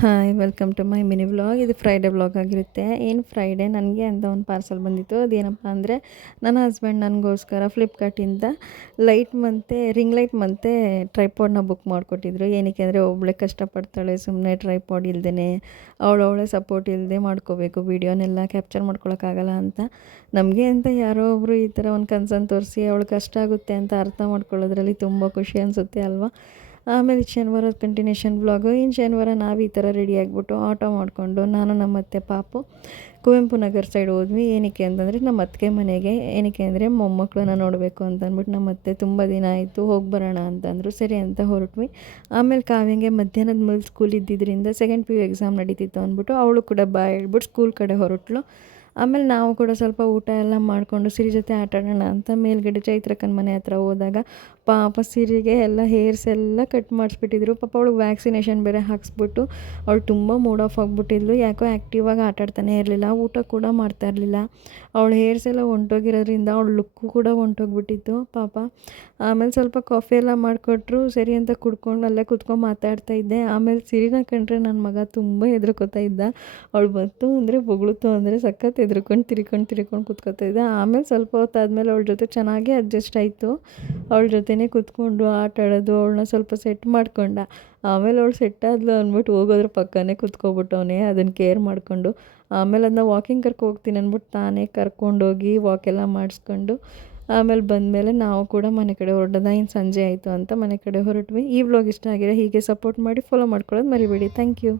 Hi welcome to my mini vlog. ಇದು Friday vlog ಆಗಿರುತ್ತೆ. ಏನು ಫ್ರೈಡೇ ನನಗೆ ಅಂತ ಒಂದು ಪಾರ್ಸಲ್ ಬಂದಿತ್ತು. ಅದೇನಪ್ಪ ಅಂದರೆ ನನ್ನ ಹಸ್ಬೆಂಡ್ ನನಗೋಸ್ಕರ ಫ್ಲಿಪ್ಕಾರ್ಟಿಂದ ಲೈಟ್ ಮತ್ತು ರಿಂಗ್ ಲೈಟ್ ಮತ್ತು ಟ್ರೈಪಾಡ್ನ ಬುಕ್ ಮಾಡಿಕೊಟ್ಟಿದ್ರು. ಏನಕ್ಕೆ ಅಂದರೆ ಒಬ್ಬಳೇ ಕಷ್ಟಪಡ್ತಾಳೆ, ಸುಮ್ಮನೆ ಟ್ರೈಪಾಡ್ ಇಲ್ದೇ ಅವಳವಳೆ ಸಪೋರ್ಟ್ ಇಲ್ಲದೆ ಮಾಡ್ಕೋಬೇಕು, ವೀಡಿಯೋನೆಲ್ಲ ಕ್ಯಾಪ್ಚರ್ ಮಾಡ್ಕೊಳಕ್ಕಾಗಲ್ಲ ಅಂತ. ನಮಗೆ ಅಂತ ಯಾರೋ ಒಬ್ಬರು ಈ ಥರ ಒಂದು ಕನ್ಸರ್ನ್ ತೋರಿಸಿ ಅವಳು ಕಷ್ಟ ಆಗುತ್ತೆ ಅಂತ ಅರ್ಥ ಮಾಡ್ಕೊಳ್ಳೋದ್ರಲ್ಲಿ ತುಂಬ ಖುಷಿ ಅನಿಸುತ್ತೆ ಅಲ್ವಾ. ಆಮೇಲೆ ಶನಿವಾರದ ಕಂಟಿನ್ಯೂಷನ್ ವ್ಲಾಗು. ಇನ್ನು ಶನಿವಾರ ನಾವು ಈ ಥರ ರೆಡಿ ಆಗಿಬಿಟ್ಟು ಆಟೋ ಮಾಡಿಕೊಂಡು ನಾನು ನಮ್ಮ ಅತ್ತೆ ಪಾಪು ಕುವೆಂಪು ನಗರ ಸೈಡ್ ಹೋದ್ವಿ. ಏನಕ್ಕೆ ಅಂತಂದರೆ ನಮ್ಮ ಅತ್ತಿಗೆ ಮನೆಗೆ. ಏನಕ್ಕೆ ಅಂದರೆ ಮೊಮ್ಮಕ್ಕಳನ್ನ ನೋಡಬೇಕು ಅಂತ ಅಂದ್ಬಿಟ್ಟು ನಮ್ಮ ಅತ್ತೆ ತುಂಬ ದಿನ ಆಯಿತು ಹೋಗಿ ಬರೋಣ ಅಂತಂದರು. ಸರಿ ಅಂತ ಹೊರಟ್ವಿ. ಆಮೇಲೆ ಕಾವ್ಯಂಗೆ ಮಧ್ಯಾಹ್ನದ ಮೇಲೆ ಸ್ಕೂಲ್ ಇದ್ದಿದ್ದರಿಂದ ಸೆಕೆಂಡ್ PU ಎಕ್ಸಾಮ್ ನಡೀತಿತ್ತು ಅಂದ್ಬಿಟ್ಟು ಅವಳು ಕೂಡ ಬಾಯ್ ಹೇಳ್ಬಿಟ್ಟು ಸ್ಕೂಲ್ ಕಡೆ ಹೊರಟ್ಲು. ಆಮೇಲೆ ನಾವು ಕೂಡ ಸ್ವಲ್ಪ ಊಟ ಎಲ್ಲ ಮಾಡಿಕೊಂಡು ಸಿರಿ ಜೊತೆ ಆಟ ಆಡೋಣ ಅಂತ ಮೇಲ್ಗಡೆ ಚೈತ್ರಕ್ಕನ ಮನೆ ಹತ್ರ ಹೋದಾಗ ಪಾಪ ಸಿರಿಗೆ ಎಲ್ಲ ಹೇರ್ಸ್ ಎಲ್ಲ ಕಟ್ ಮಾಡಿಸ್ಬಿಟ್ಟಿದ್ರು. ಪಾಪ ಅವಳಿಗೆ ವ್ಯಾಕ್ಸಿನೇಷನ್ ಬೇರೆ ಹಾಕ್ಸ್ಬಿಟ್ಟು ಅವಳು ತುಂಬ ಮೂಡ್ ಆಫ್ ಆಗಿಬಿಟ್ಟಿದ್ಲು. ಯಾಕೋ ಆ್ಯಕ್ಟಿವಾಗಿ ಆಟಾಡ್ತಾನೆ ಇರಲಿಲ್ಲ, ಊಟ ಕೂಡ ಮಾಡ್ತಾ ಇರಲಿಲ್ಲ. ಅವಳ ಹೇರ್ಸ್ ಎಲ್ಲ ಹೊಂಟೋಗಿರೋದ್ರಿಂದ ಅವಳ ಲುಕ್ಕು ಕೂಡ ಹೊಂಟೋಗ್ಬಿಟ್ಟಿತ್ತು ಪಾಪ. ಆಮೇಲೆ ಸ್ವಲ್ಪ ಕಾಫಿ ಎಲ್ಲ ಮಾಡಿಕೊಟ್ರು. ಸರಿ ಅಂತ ಕುಡ್ಕೊಂಡು ಅಲ್ಲೇ ಕುತ್ಕೊಂಡು ಮಾತಾಡ್ತಾ ಇದ್ದೆ. ಆಮೇಲೆ ಸಿರಿನ ಕಂಡ್ರೆ ನನ್ನ ಮಗ ತುಂಬ ಹೆದರ್ಕೋತಾ ಇದ್ದ. ಅವಳು ಬಂತು ಅಂದರೆ ಬೊಗಳುತ್ತು ಅಂದರೆ ಸಖತ್ ಹೆದ್ರ್ಕೊಂಡು ತಿರ್ಕೊಂಡು ಕೂತ್ಕೋತಾ ಇದ್ದೆ. ಆಮೇಲೆ ಸ್ವಲ್ಪ ಹೊತ್ತಾದ್ಮೇಲೆ ಅವಳ ಜೊತೆ ಚೆನ್ನಾಗೇ ಅಡ್ಜಸ್ಟ್ ಆಯಿತು. ಅವಳ ಜೊತೆನೇ ಕೂತ್ಕೊಂಡು ಆಟ ಆಡೋದು, ಅವಳನ್ನ ಸ್ವಲ್ಪ ಸೆಟ್ ಮಾಡ್ಕೊಂಡ. ಆಮೇಲೆ ಅವಳು ಸೆಟ್ ಆದ್ಲು ಅಂದ್ಬಿಟ್ಟು ಹೋಗೋದ್ರ ಪಕ್ಕನೇ ಕೂತ್ಕೊಬಿಟ್ಟವನೇ ಅದನ್ನು ಕೇರ್ ಮಾಡಿಕೊಂಡು. ಆಮೇಲೆ ಅದನ್ನ ವಾಕಿಂಗ್ ಹೋಗ್ತೀನಿ ಅಂದ್ಬಿಟ್ಟು ತಾನೇ ಕರ್ಕೊಂಡೋಗಿ ವಾಕೆಲ್ಲ ಮಾಡಿಸ್ಕೊಂಡು ಆಮೇಲೆ ಬಂದಮೇಲೆ ನಾವು ಕೂಡ ಮನೆ ಕಡೆ ಹೊರಡೋದ. ಇನ್ನು ಸಂಜೆ ಆಯಿತು ಅಂತ ಮನೆ ಕಡೆ ಹೊರಟ್ವಿ. ಈ ವ್ಲಾಗ್ ಇಷ್ಟ ಆಗಿರೋ ಹೀಗೆ ಸಪೋರ್ಟ್ ಮಾಡಿ ಫಾಲೋ ಮಾಡ್ಕೊಳ್ಳೋದು ಮರಿಬೇಡಿ. Thank you.